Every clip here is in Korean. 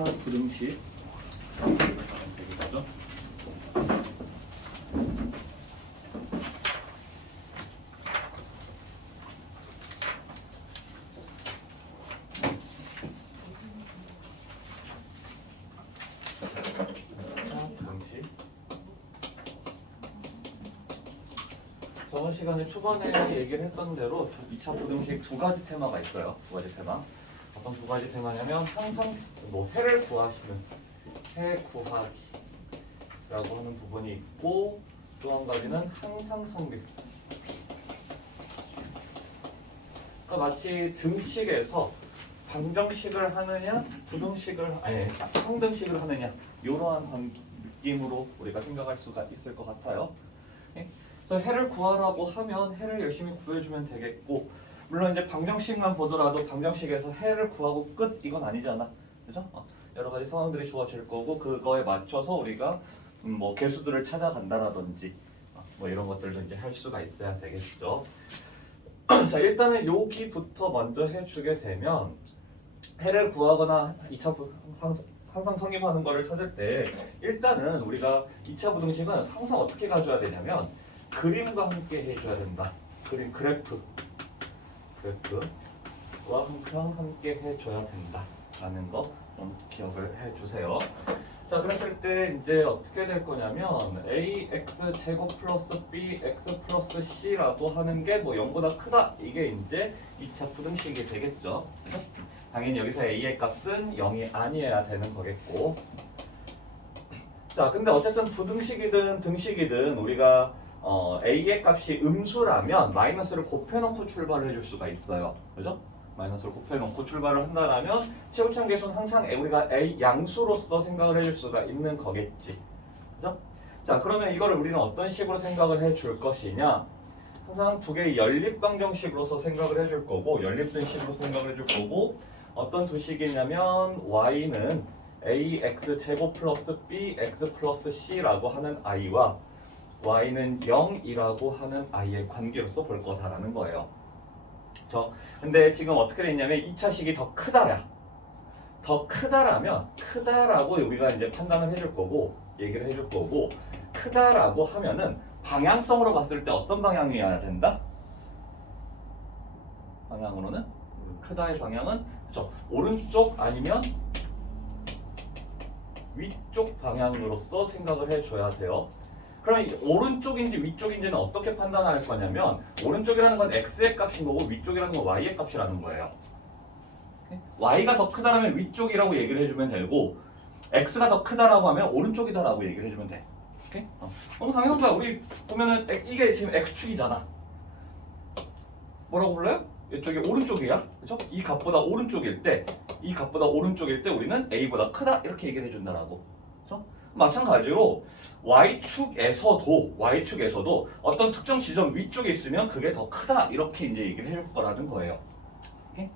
2차 부등식 되겠죠? 저번 시간에 초반에 얘기를 했던 대로 2차 부등식 두 가지 테마가 있어요. 두 가지 테마. 어떤 두 가지 테마냐면 항상 해를 구하시는 해 구하기라고 하는 부분이 있고, 또 한 가지는 항상성립. 그러니까 마치 등식에서 방정식을 하느냐, 상등식을 하느냐, 이러한 느낌으로 우리가 생각할 수가 있을 것 같아요. 그래서 해를 구하라고 하면 해를 열심히 구해주면 되겠고, 물론 이제 방정식만 보더라도 방정식에서 해를 구하고 끝 이건 아니잖아, 그죠? 여러 가지 상황들이 주어질 거고, 그거에 맞춰서 우리가 뭐 개수들을 찾아간다라든지 뭐 이런 것들도 이제 할 수가 있어야 되겠죠. 자, 일단은 여기부터 먼저 해주게 되면 해를 구하거나 2차 항상 성립하는 거를 찾을 때 일단은 우리가 2차 부등식은 항상 어떻게 가져야 되냐면 그림과 함께 해줘야 된다. 그래프와 항상 함께 해줘야 된다라는 거 좀 기억을 해주세요. 자, 그랬을 때 이제 어떻게 될 거냐면 ax 제곱 플러스 bx 플러스 c라고 하는 게 뭐 0보다 크다, 이게 이제 2차 부등식이 되겠죠. 당연히 여기서 a의 값은 0이 아니어야 되는 거겠고. 자, 근데 어쨌든 부등식이든 등식이든 우리가 a의 값이 음수라면 마이너스를 곱해놓고 출발을 해줄 수가 있어요. 그죠? 마이너스를 곱해놓고 출발을 한다면 최우창 계수는 항상 우리가 a 양수로서 생각을 해줄 수가 있는 거겠지. 그죠? 자, 그러면 이거를 우리는 어떤 식으로 생각을 해줄 것이냐? 항상 두 개의 연립방정식으로서 생각을 해줄 거고, 연립등식으로 생각을 해줄 거고, 어떤 두 식이냐면 y는 ax 제곱 플러스 bx 플러스 c라고 하는 i와 y는 0이라고 하는 i의 관계로서 볼 거다라는 거예요. 근데 지금 어떻게 됐냐면 2차식이 더 크다야. 더 크다라면 크다라고 우리가 이제 판단을 해줄 거고, 얘기를 해줄 거고, 크다라고 하면은 방향성으로 봤을 때 어떤 방향이어야 된다? 방향으로는 크다의 방향은 그렇죠. 오른쪽 아니면 위쪽 방향으로서 생각을 해줘야 돼요. 그럼 오른쪽인지 위쪽인지는 어떻게 판단할 거냐면 오른쪽이라는 건 x의 값인 거고 위쪽이라는 건 y의 값이라는 거예요. y가 더 크다라면 위쪽이라고 얘기를 해주면 되고, x가 더 크다라고 하면 오른쪽이다라고 얘기를 해주면 돼. 오케이? 너무 당연한 거야. 우리 보면은 이게 지금 x축이잖아. 뭐라고 불러요? 이쪽이 오른쪽이야. 그렇죠? 이 값보다 오른쪽일 때, 우리는 a보다 크다 이렇게 얘기를 해준다라고. 그렇죠? 마찬가지로 y축에서도 어떤 특정 지점 위쪽에 있으면 그게 더 크다 이렇게 이제 얘기를 해줄 거라는 거예요. 오케이?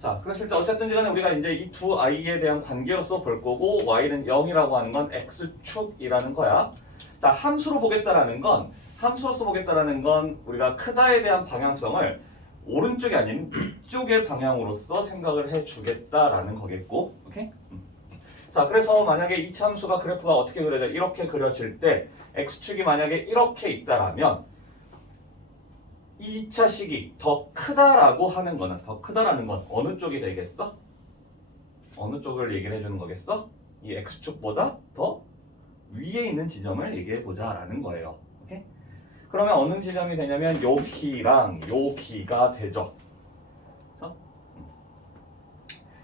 자, 그랬을 때 어쨌든 간에 우리가 이제 이 두 i에 대한 관계로서 볼 거고, y는 0이라고 하는 건 x축이라는 거야. 자, 함수로서 보겠다라는 건 우리가 크다에 대한 방향성을 오른쪽이 아닌 위쪽의 방향으로서 생각을 해주겠다라는 거겠고, 오케이? 자, 그래서 만약에 이 함수가 그래프가 어떻게 그려져? 이렇게 그려질 때 x축이 만약에 이렇게 있다라면 2차 식이 더 크다라고 하는 거는, 더 크다라는 건 어느 쪽이 되겠어? 어느 쪽을 얘기를 해주는 거겠어? 이 x축보다 더 위에 있는 지점을 얘기해 보자라는 거예요. 오케이? 그러면 어느 지점이 되냐면 요 키랑 요 키가 되죠.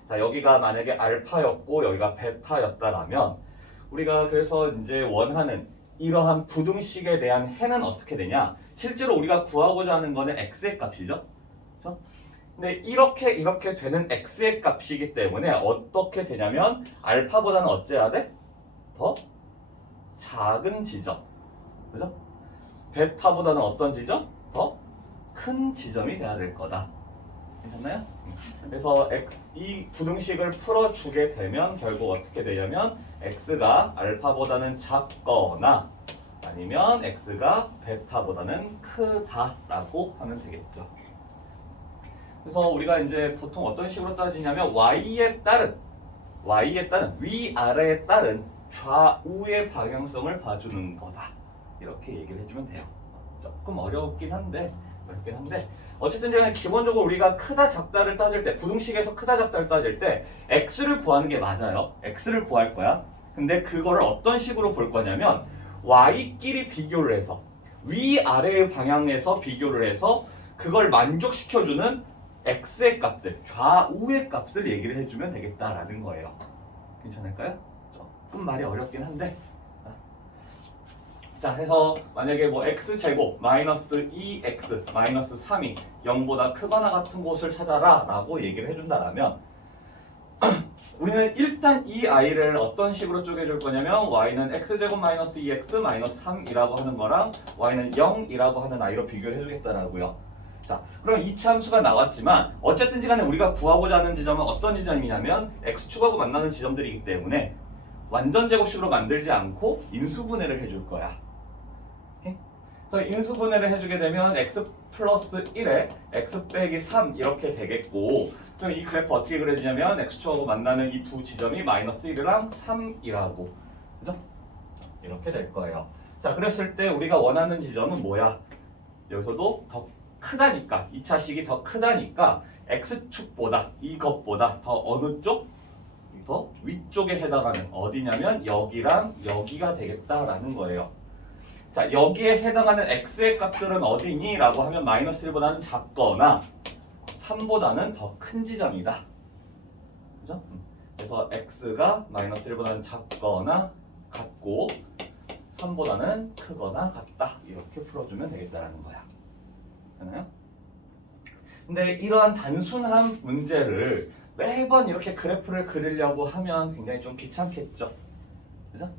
자, 여기가 만약에 알파였고 여기가 베타였다라면 우리가 그래서 이제 원하는 이러한 부등식에 대한 해는 어떻게 되냐? 실제로 우리가 구하고자 하는 거는 x의 값이죠. 그렇죠? 근데 이렇게 되는 x의 값이기 때문에 어떻게 되냐면 알파보다는 어째야 돼? 더 작은 지점. 그죠? 베타보다는 어떤 지점? 더 큰 지점이 돼야 될 거다. 괜찮나요? 그래서 이 부등식을 풀어주게 되면 결국 어떻게 되냐면 x가 알파보다는 작거나 아니면 x가 베타보다는 크다라고 하면 되겠죠. 그래서 우리가 이제 보통 어떤 식으로 따지냐면 y에 따른 위아래에 따른 좌우의 방향성을 봐주는 거다. 이렇게 얘기를 해주면 돼요. 조금 어렵긴 한데 어쨌든 간에 기본적으로 우리가 크다 작다를 따질 때 부등식에서 크다 작다를 따질 때 x를 구하는 게 맞아요. x를 구할 거야. 근데 그거를 어떤 식으로 볼 거냐면 y끼리 비교를 해서 위아래의 방향에서 비교를 해서 그걸 만족시켜주는 x의 값들, 좌우의 값을 얘기를 해주면 되겠다라는 거예요. 괜찮을까요? 조금 말이 어렵긴 한데 자, 해서 만약에 뭐 x제곱 마이너스 2x 마이너스 3이 0보다 크거나 같은 곳을 찾아라 라고 얘기를 해준다라면 우리는 일단 이 i를 어떤 식으로 쪼개줄 거냐면 y는 x제곱 마이너스 2x 마이너스 3이라고 하는 거랑 y는 0이라고 하는 i로 비교를 해주겠다라고요. 자, 그럼 이차 함수가 나왔지만 어쨌든지 간에 우리가 구하고자 하는 지점은 어떤 지점이냐면 x축하고 만나는 지점들이기 때문에 완전 제곱식으로 만들지 않고 인수분해를 해줄 거야. 그래서 인수분해를 해주게 되면 x 플러스 1에 x 빼기 3 이렇게 되겠고 그럼 이 그래프 어떻게 그려지냐면 x축하고 만나는 이 두 지점이 마이너스 1이랑 3이라고 그죠? 이렇게 될 거예요. 자, 그랬을 때 우리가 원하는 지점은 뭐야? 여기서도 더 크다니까 2차식이 더 크다니까 x축보다 이것보다 더 어느 쪽? 더 위쪽에 해당하는 어디냐면 여기랑 여기가 되겠다라는 거예요. 자, 여기에 해당하는 x의 값들은 어디니? 라고 하면 마이너스 1보다는 작거나 3보다는 더 큰 지점이다. 그죠? 그래서 x가 마이너스 1보다는 작거나 같고 3보다는 크거나 같다. 이렇게 풀어주면 되겠다라는 거야. 되나요? 근데 이러한 단순한 문제를 매번 이렇게 그래프를 그리려고 하면 굉장히 좀 귀찮겠죠. 그죠?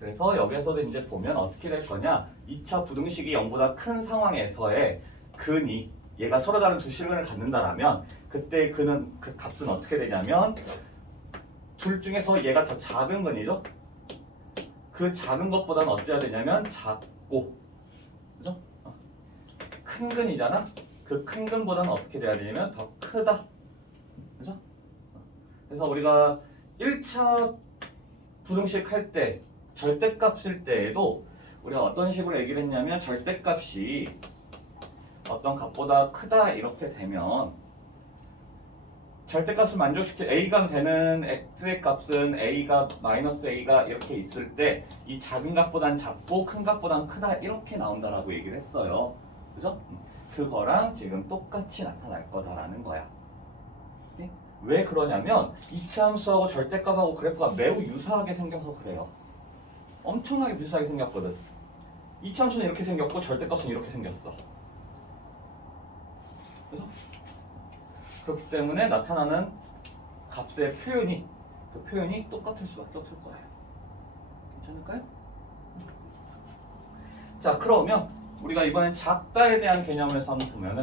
그래서 여기에서도 이제 보면 어떻게 될 거냐 2차 부등식이 0보다 큰 상황에서의 근이 얘가 서로 다른 두 실근을 갖는다라면 그때 그 값은 어떻게 되냐면 둘 중에서 얘가 더 작은 근이죠. 그 작은 것보다는 어찌해야 되냐면 작고 그죠? 큰 근이잖아. 그 큰 근보다는 어떻게 돼야 되냐면 더 크다. 그죠? 그래서 우리가 1차 부등식 할 때 절대값 쓸 때에도 우리가 어떤 식으로 얘기를 했냐면 절대값이 어떤 값보다 크다 이렇게 되면 절대값을 만족시켜 a가 되는 x의 값은 a가 마이너스 a가 이렇게 있을 때 이 작은 값보단 작고 큰 값보단 크다 이렇게 나온다라고 얘기를 했어요. 그죠? 그거랑 지금 똑같이 나타날 거다라는 거야. 왜 그러냐면 2차 함수하고 절대값하고 그래프가 매우 유사하게 생겨서 그래요. 엄청나게 비슷하게 생겼거든. 2차 함수는 이렇게 생겼고 절대값은 이렇게 생겼어. 그래서 그렇기 때문에 나타나는 값의 표현이 그 표현이 똑같을 수밖에 없을 거예요. 괜찮을까요? 자, 그러면 우리가 이번엔 작다에 대한 개념에서 한번 보면은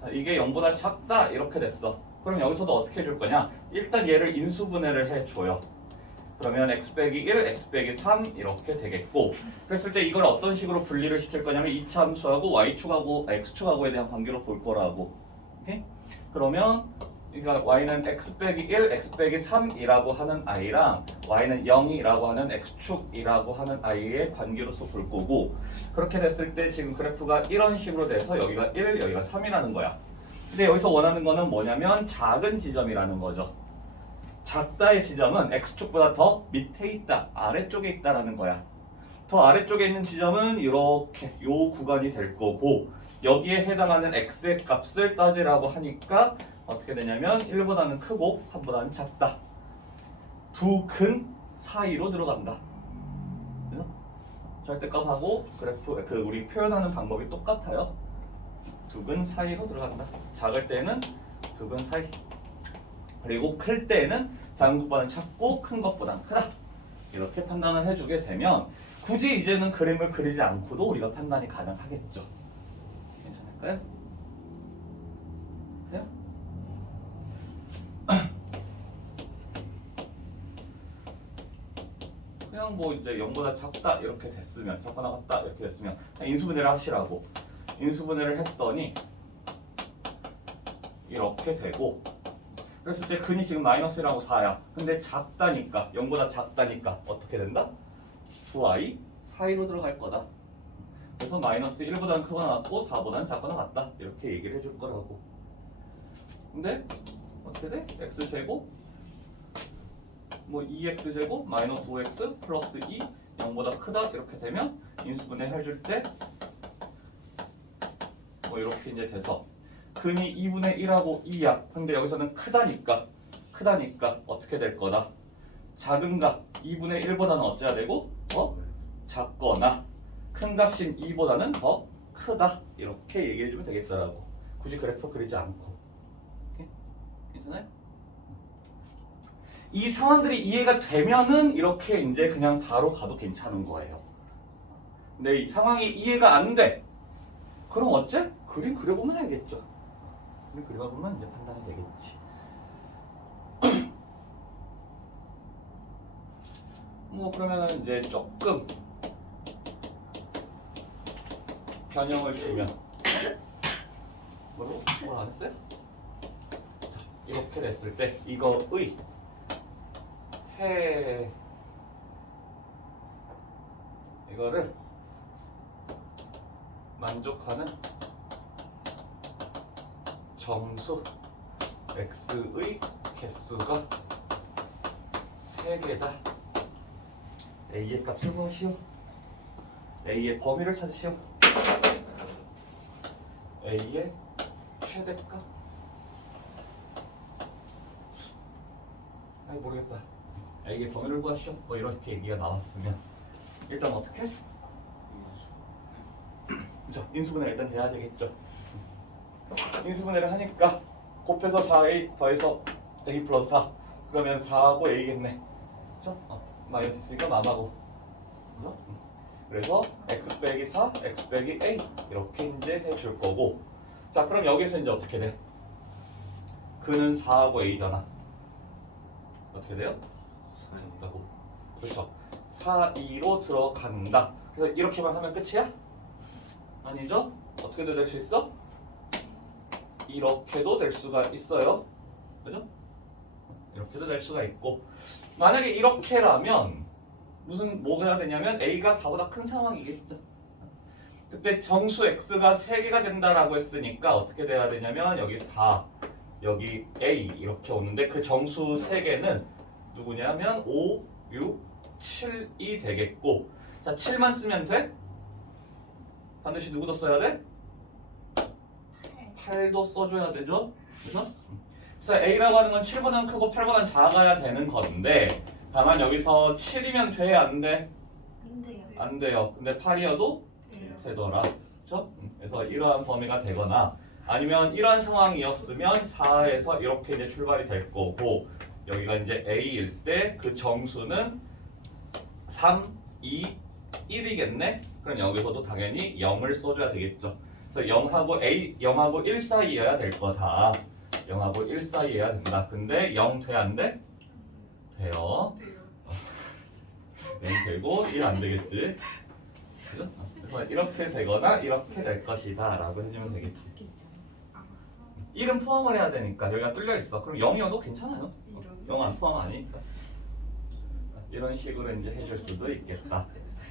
자, 이게 0보다 작다 이렇게 됐어. 그럼 여기서도 어떻게 해줄 거냐? 일단 얘를 인수분해를 해줘요. 그러면 x 빼기 1, x 빼기 3 이렇게 되겠고 그랬을 때 이걸 어떤 식으로 분리를 시킬 거냐면 2차 함수하고 y축하고 x축하고에 대한 관계로 볼 거라고. 오케이? 그러면 그러니까 y는 x 빼기 1, x 빼기 3이라고 하는 i랑 y는 0이라고 하는 x축이라고 하는 i의 관계로서 볼 거고 그렇게 됐을 때 지금 그래프가 이런 식으로 돼서 여기가 1, 여기가 3이라는 거야. 근데 여기서 원하는 거는 뭐냐면 작은 지점이라는 거죠. 작다의 지점은 x축보다 더 밑에 있다, 아래쪽에 있다라는 거야. 더 아래쪽에 있는 지점은 이렇게 요 구간이 될 거고 여기에 해당하는 x의 값을 따지라고 하니까 어떻게 되냐면 1보다는 크고 3보다는 작다. 두 근 사이로 들어간다. 그래서 절대값하고 그래프 그 우리 표현하는 방법이 똑같아요. 두 근 사이로 들어간다. 작을 때는 두 근 사이. 그리고 클 때는 작은 것보다는 작고 큰 것보다는 크다. 이렇게 판단을 해주게 되면 굳이 이제는 그림을 그리지 않고도 우리가 판단이 가능하겠죠. 괜찮을까요? 그래요? 그냥 뭐 이제 0보다 작다 이렇게 됐으면 작거나 같다 이렇게 됐으면 그냥 인수분해를 하시라고. 인수분해를 했더니 이렇게 되고, 그랬을 때 근이 지금 마이너스라고 4야. 근데 작다니까, 0보다 작다니까 어떻게 된다? 2i 사이로 들어갈 거다. 그래서 마이너스 1보다는 크거나 같고 4보다는 작거나 같다. 이렇게 얘기를 해줄 거라고. 근데 어떻게 돼? x제곱 뭐 2x제곱 마이너스 5x 플러스 2 0보다 크다 이렇게 되면 인수분해 해줄 때 뭐 이렇게 이제 돼서 근이 2분의 1하고 2야. 근데 여기서는 크다니까 어떻게 될 거다? 작은 값 2분의 1보다는 어째야 되고 더 작거나 큰 값인 2보다는 더 크다. 이렇게 얘기해주면 되겠더라고. 굳이 그래프 그리지 않고. 오케이? 괜찮아요? 이 상황들이 이해가 되면은 이렇게 이제 그냥 바로 가도 괜찮은 거예요. 근데 이 상황이 이해가 안 돼. 그럼 어째? 그림 그려보면 알겠죠. 그림 그려보면 이제 판단이 되겠지. 뭐 그러면은 이제 조금 변형을 주면 뭘 안 했어요? 자, 이렇게 됐을 때 이거의 이거를 만족하는 정수 x의 개수가 3개다. a의 값을 구하시오. a의 범위를 찾으시오. a의 최대값. 아이 모르겠다. a의 범위를 구하시오. 뭐 이렇게 얘기가 나왔으면 일단 어떻게? 그죠? 인수분해가 일단 돼야 되겠죠. 인수분해를 하니까 곱해서 4a 더해서 a 플러스 4 그러면 4하고 a겠네. 그죠? 마이너스 있으니까 맘하고. 그죠? 그래서 x 빼기 4, x 빼기 a 이렇게 이제 해줄 거고. 자 그럼 여기서 이제 어떻게 돼? 그는 4하고 a잖아. 어떻게 돼요? 4인다고. 그렇죠. 4, 2로 들어간다. 그래서 이렇게만 하면 끝이야? 아니죠? 어떻게도 될 수 있어? 이렇게도 될 수가 있어요. 그죠? 이렇게도 될 수가 있고. 만약에 이렇게라면 뭐가 해야 되냐면 a가 4보다 큰 상황이겠죠. 그때 정수 x가 3개가 된다라고 했으니까 어떻게 돼야 되냐면 여기 4, 여기 a 이렇게 오는데 그 정수 3개는 누구냐면 5, 6, 7이 되겠고. 자 7만 쓰면 돼? 반드시 누구도 써야 돼? 8도 써줘야 되죠? 그래서 A라고 하는 건 7보다는 크고 8보다는 작아야 되는 건데 다만 여기서 7이면 돼? 안 돼? 안 돼요. 안 돼요. 근데 8이어도 돼요. 되더라. 그렇죠? 그래서 이러한 범위가 되거나 아니면 이러한 상황이었으면 4에서 이렇게 이제 출발이 될 거고 여기가 이제 A일 때 그 정수는 3, 2, 1이겠네? 그럼 여기서도 당연히 0을 써줘야 되겠죠. 그래서 0하고 1 사이여야 될 거다. 0하고 1 사이여야 된다. 근데 0 돼? 안 돼? 돼요. 0 되고 1 안 되겠지. 그죠? 그래서 이렇게 되거나 이렇게 될 것이다 라고 해주면 되겠지. 1은 포함을 해야 되니까 여기가 뚫려 있어. 그럼 0이어도 괜찮아요. 0 안 포함 아니니까. 이런 식으로 이제 해줄 수도 있겠다.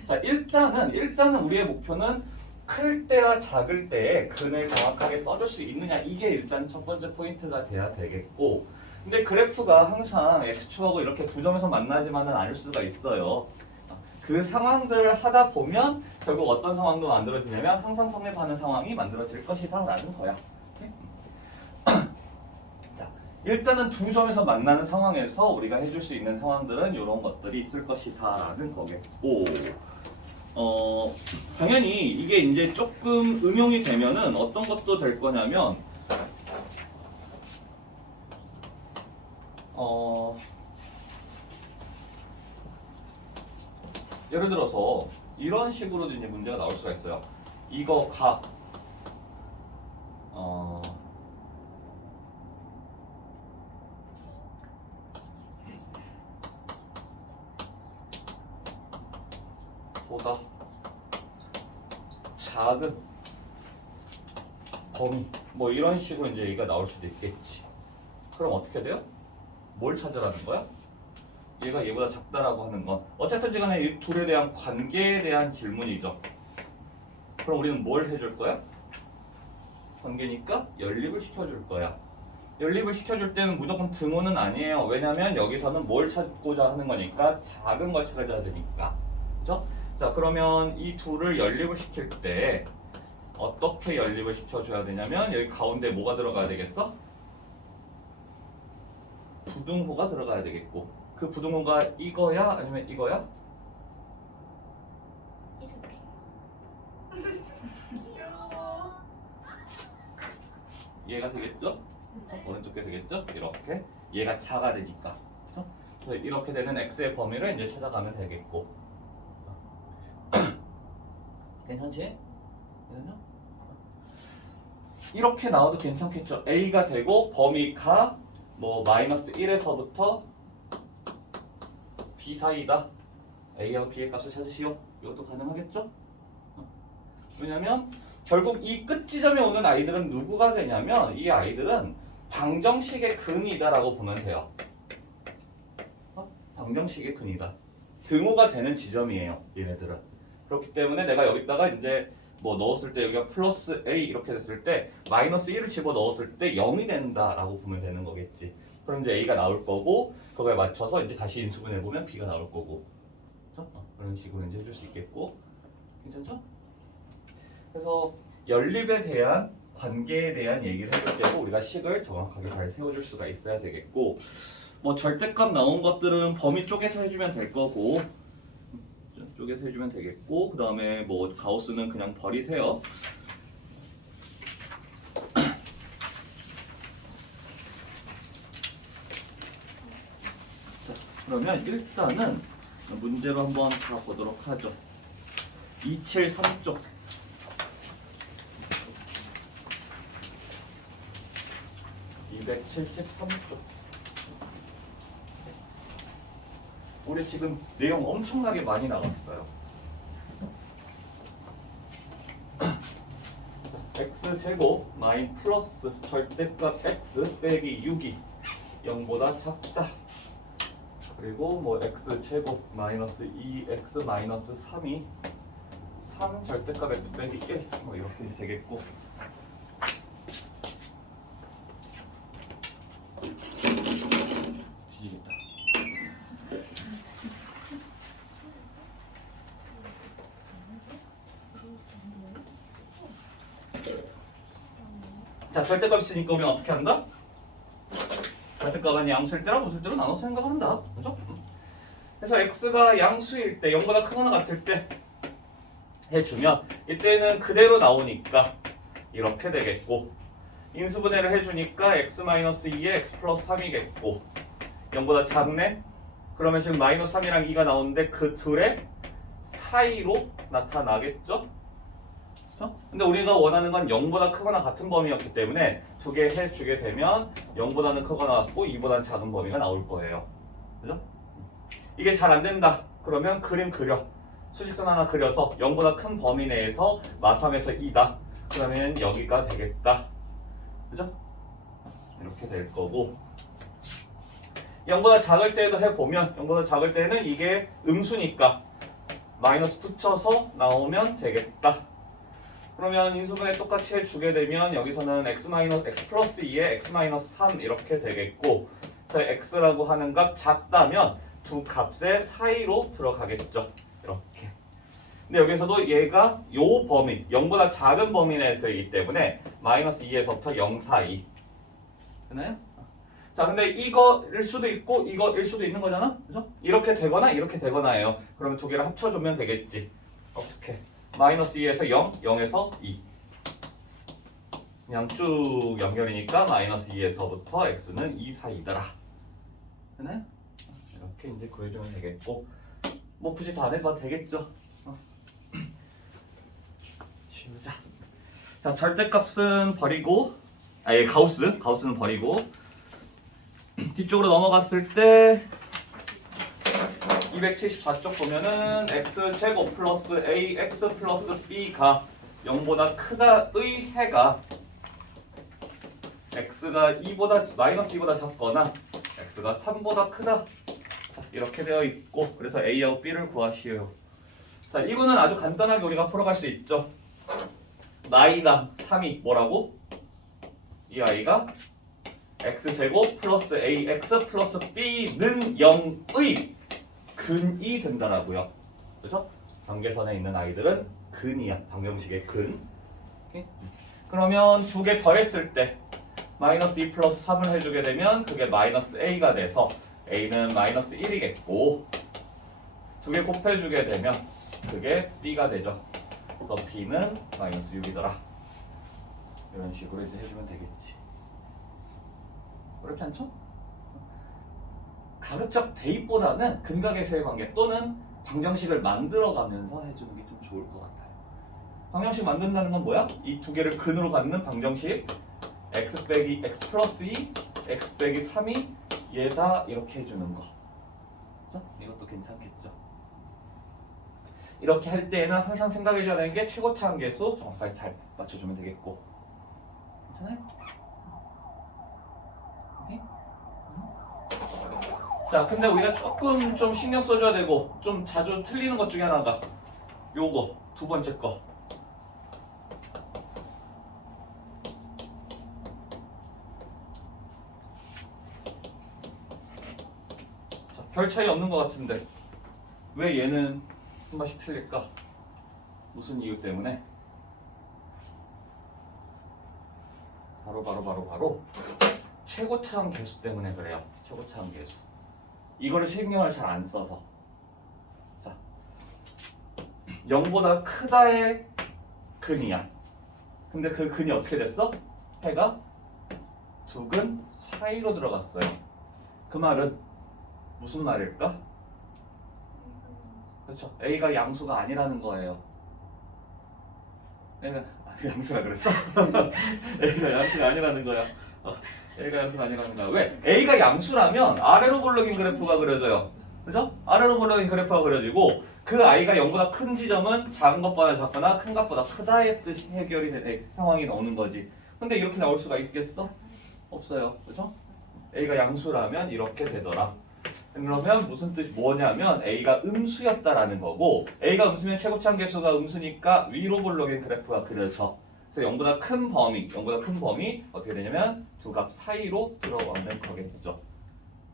자 일단은 우리의 목표는 클 때와 작을 때에 근을 정확하게 써줄 수 있느냐 이게 일단 첫 번째 포인트가 돼야 되겠고 근데 그래프가 항상 x축하고 이렇게 두 점에서 만나지만은 않을 수가 있어요. 그 상황들을 하다 보면 결국 어떤 상황도 만들어지냐면 항상 성립하는 상황이 만들어질 것이다 라는 거야. 자, 일단은 두 점에서 만나는 상황에서 우리가 해줄 수 있는 상황들은 이런 것들이 있을 것이다 라는 거겠고 당연히 이게 이제 조금 응용이 되면은 어떤 것도 될 거냐면 예를 들어서 이런 식으로도 이제 문제가 나올 수가 있어요. 이거가 보다 작은 범위 뭐 이런 식으로 이제 얘기가 나올 수도 있겠지. 그럼 어떻게 돼요? 뭘 찾으라는 거야? 얘가 얘보다 작다라고 하는 건 어쨌든 간에 이 둘에 대한 관계에 대한 질문이죠. 그럼 우리는 뭘 해줄 거야? 관계니까 연립을 시켜줄 거야. 연립을 시켜줄 때는 무조건 등호는 아니에요. 왜냐면 여기서는 뭘 찾고자 하는 거니까 작은 걸 찾아야 되니까. 그렇죠? 자, 그러면 이 둘을 연립을 시킬 때 어떻게 연립을 시켜줘야 되냐면 여기 가운데 뭐가 들어가야 되겠어? 부등호가 들어가야 되겠고 그 부등호가 이거야? 아니면 이거야? 얘가 되겠죠? 오른쪽 게 되겠죠? 이렇게 얘가 작아 되니까 그렇죠? 그래서 이렇게 되는 x의 범위를 이제 찾아가면 되겠고 괜찮지? 괜찮죠? 이렇게 나와도 괜찮겠죠? a가 되고 범위가 뭐 마이너스 1에서부터 b 사이다. a하고 b의 값을 찾으시오. 이것도 가능하겠죠? 왜냐면 결국 이 끝 지점에 오는 아이들은 누구가 되냐면 이 아이들은 방정식의 근이다라고 보면 돼요. 방정식의 근이다. 등호가 되는 지점이에요. 얘네들은. 그렇기 때문에 내가 여기다가 이제 뭐 넣었을 때 여기가 플러스 a 이렇게 됐을 때 마이너스 1을 집어 넣었을 때 0이 된다라고 보면 되는 거겠지. 그럼 이제 a가 나올 거고 그거에 맞춰서 이제 다시 인수분해 보면 b가 나올 거고. 그렇죠? 그런 식으로 이제 해줄 수 있겠고. 괜찮죠? 그래서 연립에 대한 관계에 대한 얘기를 해줄 때도 우리가 식을 정확하게 잘 세워줄 수가 있어야 되겠고 뭐 절대값 나온 것들은 범위 쪽에서 해주면 될 거고 쪽에서 해주면 되겠고 그 다음에 뭐 가우스는 그냥 버리세요. 자, 그러면 일단은 문제로 한번 가보도록 하죠. 273쪽 273쪽 우리 지금 내용 엄청나게 많이 나왔어요. x제곱 마인 플러스 절대값 x 빼기 6이 0보다 작다. 그리고 뭐 x제곱 마이너스 2x 마이너스 3이 3 절대값 x 빼기 1 뭐 이렇게 되겠고 뒤지겠다. 자, 절대값 있으니까 우리는 어떻게 한다? 절대값은 양수일 때랑 무수일 때로 나눠서 생각한다. 그죠? 그래서 x가 양수일 때 0보다 크거나 같을 때 해주면 이때는 그대로 나오니까 이렇게 되겠고 인수분해를 해주니까 x-2에 x 플러스 3이겠고 0보다 작네? 그러면 지금 마이너스 3이랑 2가 나오는데 그 둘의 사이로 나타나겠죠? 근데 우리가 원하는 건 0보다 크거나 같은 범위였기 때문에 두 개 해주게 되면 0보다는 크거나 같고 2보다는 작은 범위가 나올 거예요. 그죠? 이게 잘 안 된다. 그러면 그림 그려. 수직선 하나 그려서 0보다 큰 범위 내에서 마3에서 2다. 그러면 여기가 되겠다. 그죠? 이렇게 될 거고 0보다 작을 때도 해보면 0보다 작을 때는 이게 음수니까 마이너스 붙여서 나오면 되겠다. 그러면 인수분해 똑같이 해주게 되면 여기서는 x 플러스 2에 x 3 이렇게 되겠고 x라고 하는 값 작다면 두 값의 사이로 들어가겠죠. 이렇게. 근데 여기서도 얘가 요 범위 0보다 작은 범위 내에서이기 때문에 마이너스 2에서부터 0 사이 되나요? 자, 근데 이거일 수도 있고 이거일 수도 있는 거잖아. 그죠? 이렇게 되거나예요. 그러면 두 개를 합쳐주면 되겠지. 어떻게? 마이너스 2에서 0, 0에서 2 그냥 쭉 연결이니까 마이너스 2에서부터 x는 2 사이더라. 되나요? 이렇게 이제 구해주면 되겠고 뭐 굳이 다 안 해봐도 되겠죠. 지우자. 자, 절대값은 버리고 가우스는 버리고 뒤쪽으로 넘어갔을 때 274쪽 보면은 x제곱 플러스 ax 플러스 b가 0보다 크다의 해가 x가 2보다 마이너스 2보다 작거나 x가 3보다 크다. 자, 이렇게 되어 있고 그래서 a하고 b를 구하시오. 자, 이거는 아주 간단하게 우리가 풀어갈 수 있죠. 나이가 3이 뭐라고? 이 아이가 x제곱 플러스 ax 플러스 b는 0의 근이 된다라고요. 그렇죠? 경계선에 있는 아이들은 근이야. 방정식의 근. 오케이? 그러면 두 개 더했을 때 마이너스 2 플러스 3을 해주게 되면 그게 마이너스 a가 돼서 a는 마이너스 1이겠고 두 개 곱해주게 되면 그게 b가 되죠. 그래서 b는 마이너스 6이더라. 이런 식으로 이제 해주면 되겠지. 어렵지 않죠? 가급적 대입보다는 근각에서의 관계 또는 방정식을 만들어가면서 해주는 게 좀 좋을 것 같아요. 방정식 만든다는 건 뭐야? 이 두 개를 근으로 갖는 방정식 x 빼기 x 플러스 2, x 빼기 3이 얘다 이렇게 해주는 거. 그렇죠? 이것도 괜찮겠죠? 이렇게 할 때에는 항상 생각해줘야 되는 게 최고차 한계수 정확하게 잘 맞춰주면 되겠고. 괜찮아요? 오케이? 자, 근데 우리가 조금 좀 신경 써줘야 되고 좀 자주 틀리는 것 중에 하나가 요거 두 번째 거. 자, 별 차이 없는 것 같은데 왜 얘는 한 번씩 틀릴까? 무슨 이유 때문에? 바로 최고차항 계수 때문에 그래요. 최고차항 계수. 이거를 신경을 잘 안 써서. 자, 0보다 크다의 근이야. 근데 그 근이 어떻게 됐어? 해가 두 근 사이로 들어갔어요. 그 말은 무슨 말일까? 그렇죠. A가 양수가 아니라는 거예요. A가 양수라 그랬어? A가 양수가 아니라는 거야. A가 양수가 아니라는 거야. 왜? A가 양수라면 아래로 볼록인 그래프가 그려져요. 그죠? 아래로 볼록인 그래프가 그려지고 그 I가 0보다 큰 지점은 작은 것보다 작거나 큰 것보다 크다의 뜻이 해결이 되는 상황이 나오는 거지. 근데 이렇게 나올 수가 있겠어? 없어요. 그죠? A가 양수라면 이렇게 되더라. 그러면 무슨 뜻이 뭐냐면 A가 음수였다라는 거고 A가 음수면 최고차항 계수가 음수니까 위로 볼록인 그래프가 그려져. 그래서 0보다 큰 범위 어떻게 되냐면 두 값 사이로 들어가는 거겠죠.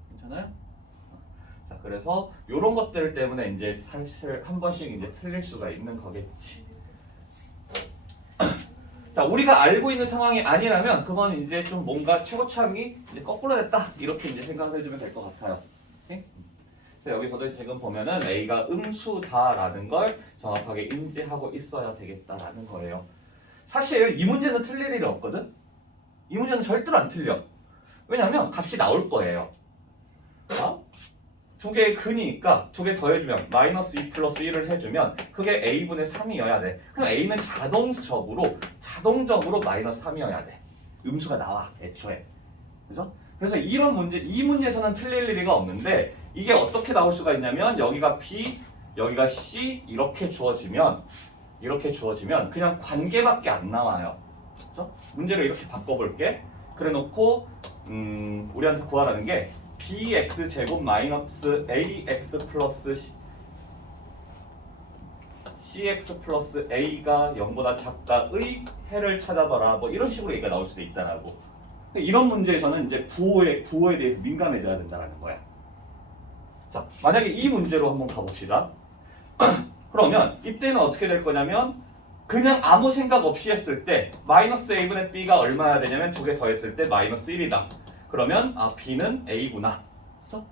괜찮아요? 자, 그래서 이런 것들 때문에 이제 사실 한 번씩 이제 틀릴 수가 있는 거겠지. 자, 우리가 알고 있는 상황이 아니라면 그건 이제 좀 뭔가 최고차항이 이제 거꾸로 됐다 이렇게 이제 생각을 해주면 될 것 같아요. 오케이? 그래서 여기서도 지금 보면은 A가 음수다라는 걸 정확하게 인지하고 있어야 되겠다라는 거예요. 사실 이 문제는 틀릴 일이 없거든. 이 문제는 절대로 안 틀려. 왜냐면 값이 나올 거예요. 두 개의 근이니까 두 개 더해주면 마이너스 2 플러스 1을 해주면 그게 A분의 3이어야 돼. 그럼 A는 자동적으로 마이너스 3이어야 돼. 음수가 나와 애초에. 그죠? 그래서 이런 문제, 이 문제에서는 틀릴 일이 없는데 이게 어떻게 나올 수가 있냐면 여기가 B, 여기가 C 이렇게 주어지면 그냥 관계밖에 안 나와요. 그렇죠? 문제를 이렇게 바꿔볼게. 그래놓고 우리한테 구하라는 게 bx 제곱 마이너스 ax 플러스 cx 플러스 a가 0보다 작다의 해를 찾아봐라. 뭐 이런 식으로 얘기가 나올 수도 있다라고. 이런 문제에서는 이제 부호에 대해서 민감해져야 된다는 거야. 자, 만약에 이 문제로 한번 가봅시다. 그러면 이때는 어떻게 될 거냐면 그냥 아무 생각 없이 했을 때 마이너스 a분의 b가 얼마야 되냐면 두 개 더했을 때 마이너스 1이다. 그러면 b는 a구나. 그렇죠?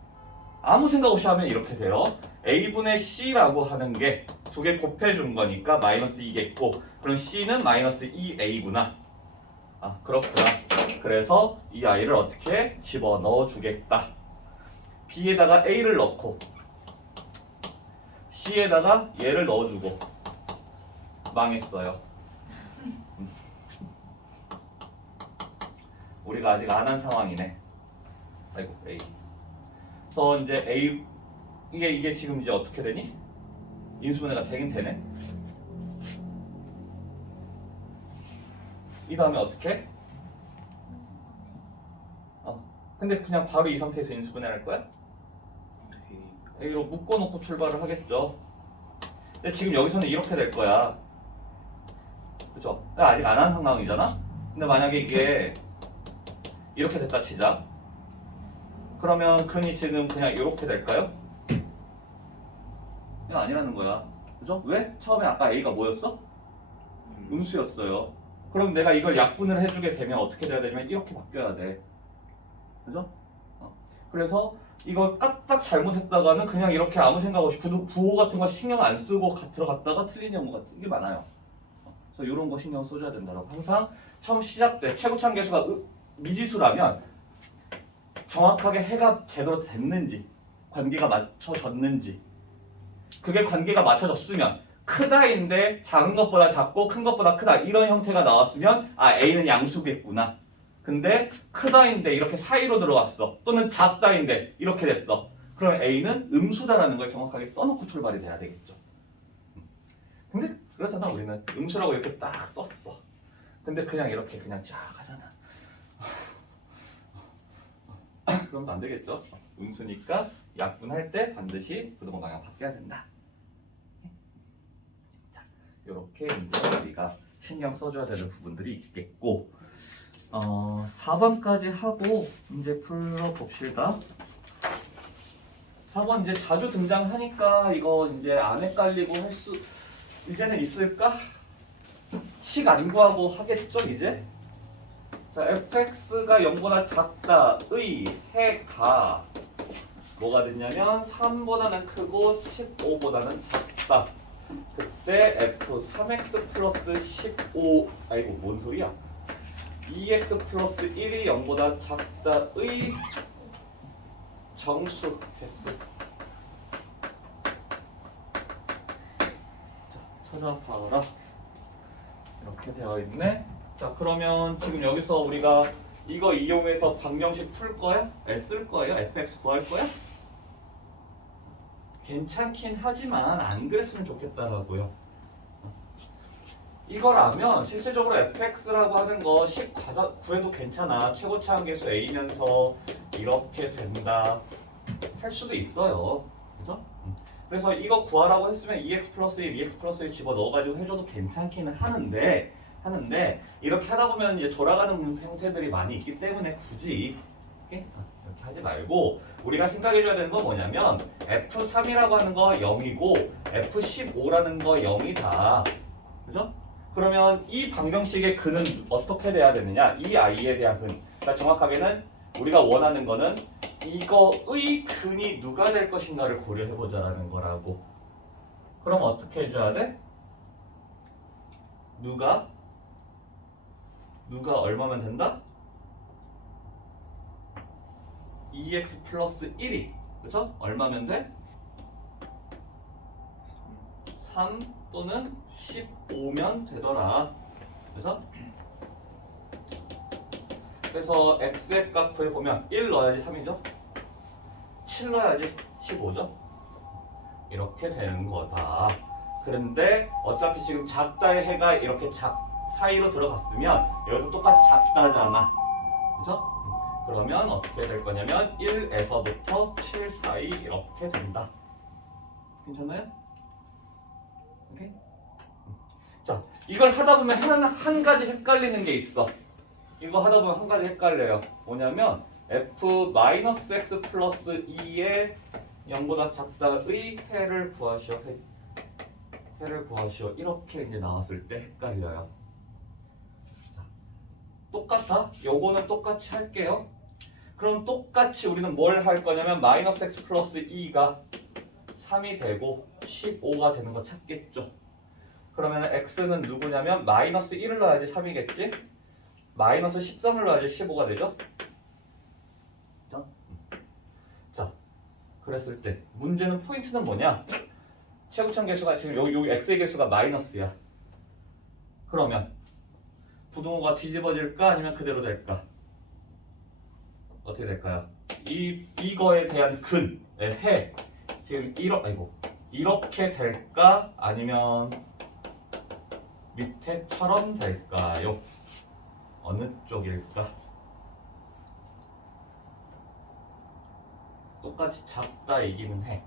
아무 생각 없이 하면 이렇게 돼요. a분의 c라고 하는 게 두 개 곱해준 거니까 마이너스 2겠고 그럼 c는 마이너스 2a구나. 그렇구나. 그래서 이 아이를 어떻게 집어넣어 주겠다. b에다가 a를 넣고 c에다가 얘를 넣어주고 망했어요. 우리가 아직 안 한 상황이네. 아이고 A. 그래서 이제 A 이게 지금 이제 어떻게 되니? 인수분해가 되긴 되네. 이 다음에 어떻게? 근데 그냥 바로 이 상태에서 인수분해할 거야? A로 묶어놓고 출발을 하겠죠. 근데 지금 여기서는 이렇게 될 거야. 그죠? 아직 안 한 상황이잖아? 근데 만약에 이게 이렇게 됐다 치자. 그러면 근이 지금 그냥 이렇게 될까요? 이거 아니라는 거야. 그죠? 왜? 처음에 아까 A가 뭐였어? 음수였어요. 그럼 내가 이걸 약분을 해주게 되면 어떻게 돼야 되냐면 이렇게 바뀌어야 돼. 그죠? 그래서 이거 깍딱 잘못했다가는 그냥 이렇게 아무 생각 없이 부호 같은 거 신경 안 쓰고 들어갔다가 틀린 경우 같은 게 많아요. 그래서 이런 거 신경 써줘야 된다고. 항상 처음 시작 때 최고참 계수가 미지수라면 정확하게 해가 제대로 됐는지 관계가 맞춰졌는지 그게 관계가 맞춰졌으면 크다인데 작은 것보다 작고 큰 것보다 크다 이런 형태가 나왔으면 아 A는 양수겠구나. 근데 크다인데 이렇게 사이로 들어왔어. 또는 작다인데 이렇게 됐어. 그럼 A는 음수다라는 걸 정확하게 써놓고 출발이 돼야 되겠죠. 근데 그렇잖아. 우리는 음수라고 이렇게 딱 썼어. 근데 그냥 이렇게 그냥 쫙 하잖아. 그럼 안 되겠죠. 음수니까 약분할 때 반드시 부등호 방향 바뀌어야 된다. 자, 이렇게 이제 우리가 신경 써줘야 되는 부분들이 있겠고 4번까지 하고 이제 풀어봅시다. 4번 이제 자주 등장하니까 이거 이제 안 헷갈리고 할 수 이제는 있을까? 식 안 구하고 하겠죠 이제? 자, fx가 0보다 작다의 해가 뭐가 됐냐면 3보다는 크고 15보다는 작다. 그때 f 3x 플러스 15 아이고 뭔 소리야? 2x 플러스 1이 0보다 작다의 정수 횟수. 자, 찾아봐라. 이렇게 되어 있네. 자, 그러면 지금 여기서 우리가 이거 이용해서 방정식 풀 거야? 쓸 거예요? fx 구할 거야? 괜찮긴 하지만 안 그랬으면 좋겠다라고요. 이거라면 실질적으로 fx라고 하는 거 식 구해도 괜찮아. 최고차항 계수 a면서 이렇게 된다 할 수도 있어요. 그죠? 그래서 이거 구하라고 했으면 2x 플러스 1, 2x 플러스 1 집어넣어가지고 해줘도 괜찮기는 하는데 이렇게 하다 보면 이제 돌아가는 형태들이 많이 있기 때문에 굳이 이렇게 하지 말고 우리가 생각해줘야 되는 건 뭐냐면 F3이라고 하는 거 0이고 F15라는 거 0이다. 그죠? 그러면 이 방정식의 근은 어떻게 돼야 되느냐? 이 i에 대한 근. 그러니까 정확하게는 우리가 원하는 거는 이거의 근이 누가 될 것인가를 고려해보자라는 거라고. 그럼 어떻게 해줘야 돼? 누가 얼마면 된다? 2x 플러스 1이 그렇죠? 얼마면 돼? 3 또는 15면 되더라. 그래서 x의 값 구해보면 1 넣어야지 3이죠? 7 넣어야지 15죠? 이렇게 되는 거다. 그런데 어차피 지금 작다의 해가 이렇게 사이로 들어갔으면 여기서 똑같이 작다잖아. 그죠? 그러면 어떻게 될 거냐면 1에서부터 7 사이 이렇게 된다. 괜찮나요? 오케이? 자, 이걸 하다 보면 한 가지 헷갈리는 게 있어. 이거 하다 보면 한 가지 헷갈려요. 뭐냐면 f-x 플러스 2의 0보다 작다의 해를 구하시오. 해를 구하시오. 이렇게 이제 나왔을 때 헷갈려요. 자, 똑같아? 요거는 똑같이 할게요. 그럼 똑같이 우리는 뭘 할 거냐면 마이너스 x 플러스 2가 3이 되고 15가 되는 거 찾겠죠. 그러면 x는 누구냐면 마이너스 1을 넣어야지 3이겠지? 마이너스 13을 넣어야지 15가 되죠? 자, 그랬을 때 문제는 포인트는 뭐냐? 최고점 개수가 지금 여기 x의 개수가 마이너스야. 그러면 부등호가 뒤집어질까 아니면 그대로 될까? 어떻게 될까요? 이거에 대한 근의 해 지금 이렇게 될까 아니면 밑에처럼 될까요? 어느 쪽일까? 똑같이 작다 이기는 해.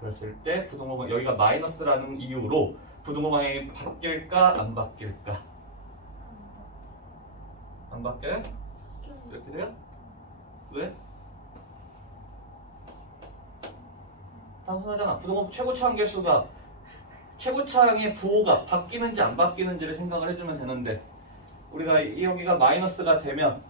그랬을 때 부등호 여기가 마이너스라는 이유로 부등호 방향이 바뀔까 안 바뀔까? 안 바뀌어요? 이렇게 돼요? 왜? 단순하잖아. 부등호 최고차항 계수가 최고차항의 부호가 바뀌는지 안 바뀌는지를 생각을 해주면 되는데 우리가 여기가 마이너스가 되면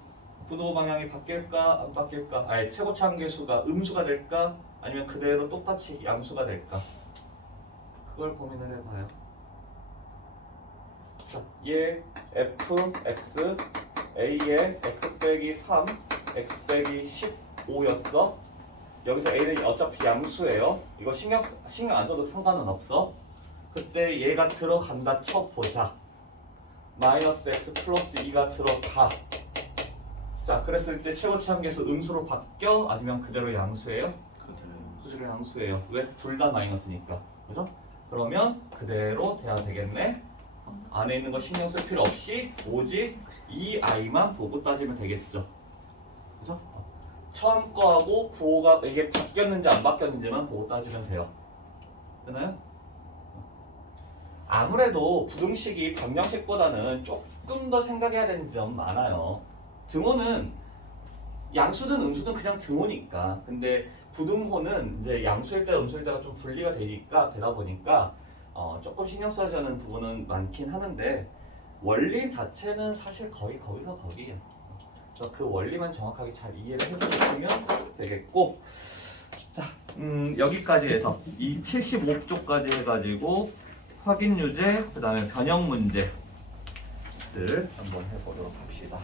부등호 방향이 바뀔까 안 바뀔까? 아예 최고차항 계수가 음수가 될까? 아니면 그대로 똑같이 양수가 될까? 그걸 고민을 해봐요. 자, 얘 fx a의 x 빼기 3 x 빼기 15였어. 여기서 a는 어차피 양수예요. 이거 신경 안 써도 상관은 없어. 그때 얘가 들어간다 쳐보자. 마이너스 x 플러스 2가 들어가. 자, 그랬을 때 최고차항 계수 음수로 바뀌어? 아니면 그대로 양수예요? 그대로 양수예요. 왜? 둘 다 마이너스니까. 그죠? 그러면 그대로 돼야 되겠네. 안에 있는 거 신경 쓸 필요 없이 오직 이 아이만 보고 따지면 되겠죠. 그죠? 처음 거하고 부호가 이게 바뀌었는지 안 바뀌었는지만 보고 따지면 돼요. 되나요? 아무래도 부등식이 방정식보다는 조금 더 생각해야 되는 점 많아요. 등호는 양수든 음수든 그냥 등호니까. 근데 부등호는 이제 양수일 때 음수일 때가 좀 분리가 되다 보니까 조금 신경 써야 하는 부분은 많긴 하는데 원리 자체는 사실 거의 거기서 거기예요. 그래서 그 원리만 정확하게 잘 이해를 해주시면 되겠고, 자, 여기까지 해서 이 75쪽까지 해가지고 확인 유제, 그 다음에 변형 문제들 한번 해보도록 합시다.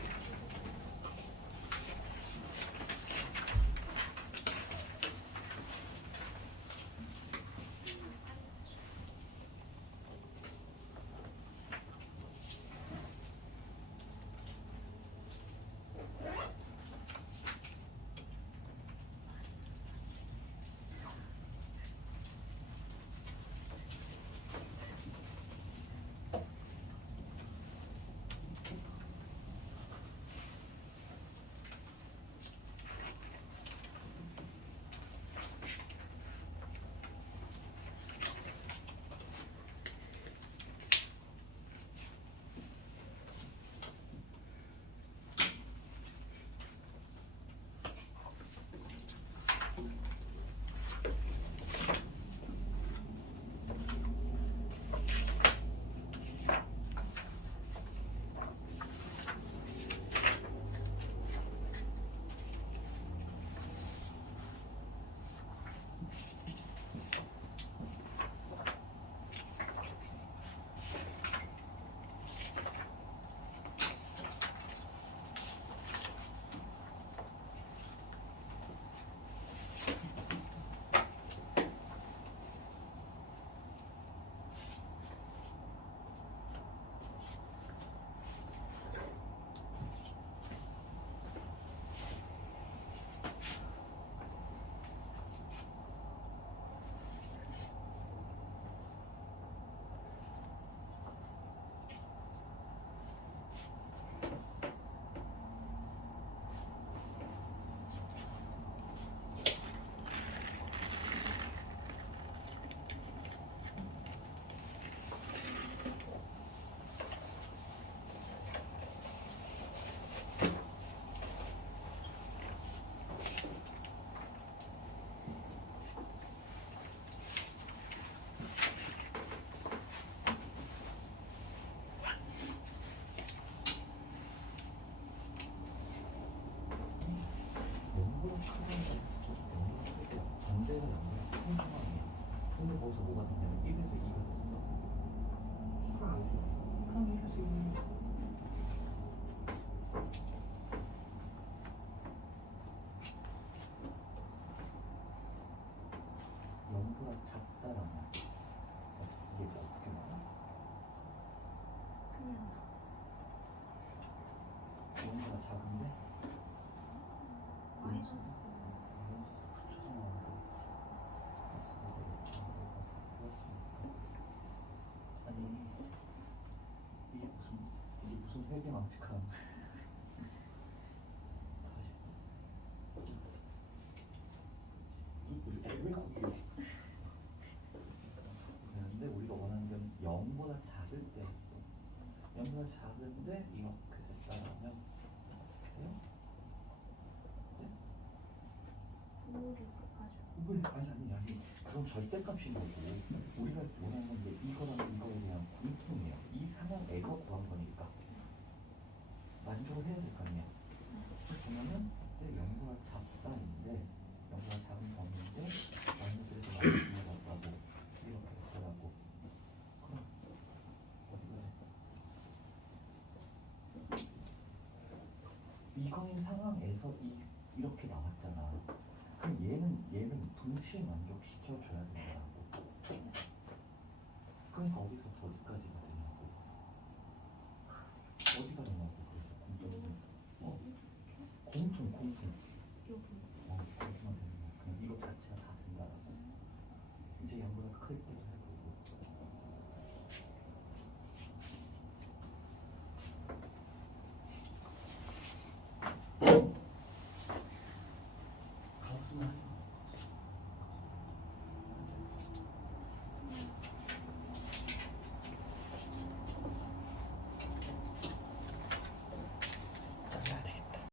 근데 거기서 뭐가 됐냐면 1에서 2가 됐어. 그럼 1에서 2. 영보다 작다라는 이게 어떻게 나와? 영보다 작은데? 마이너스 붙여서 나오는 거. 아니 이게 무슨 0보다 작을 때였어. 0보다 작은데 이렇게 됐다라면 어떻게 돼요? 네? 부호를 바꿔줘. 왜? 아니. 그건 절대값인 거고 우리가 원하는 건데 이거랑 이거에 대한 공통이에요. 이 상황에서 구한 거니까 만족을 해야 될 거 아니야. 보면은 그때 0보다 작다인데 0보다 작은 범위인데 마이너스에서 마이너스가 같다고 이렇게 되더라고. 그럼 어디가 돼? 이거인 상황에서 이렇게 나왔잖아. 그럼 얘는 동시에 만족시켜줘야 된다고. 그러니까 어디서 어디까지가 되냐고. 어디가 되냐고. 그래서 공통은 공통. 여기. 공통만 되는 거야. 그냥 이거 자체가 다 된다라고. 이제 0보다 클 때도